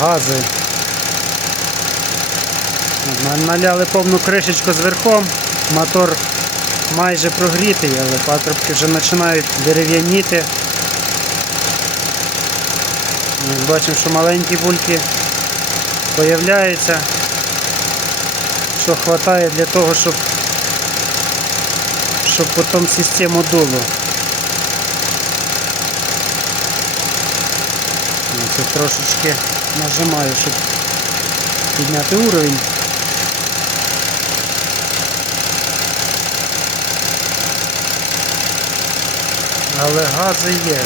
гази. Наляли повну кришечку зверхом, мотор майже прогрітий, але патрубки вже починають дерев'яніти. Бачимо, що маленькі бульки появляються, що вистачає для того, щоб, щоб потім систему дуло. Це трошечки нажимаю, щоб підняти уровень. Але гази є.